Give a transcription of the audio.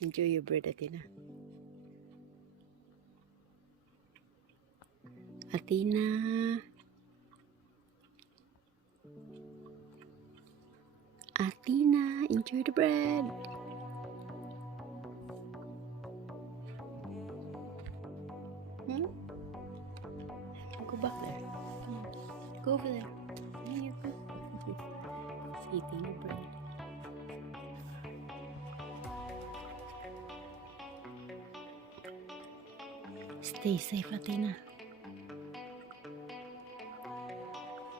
Enjoy your bread, Athena. Athena. Athena, enjoy the bread. Hmm? Go back there. Come on. Go over there. There you go. It's eating the bread. Stay safe, Athena.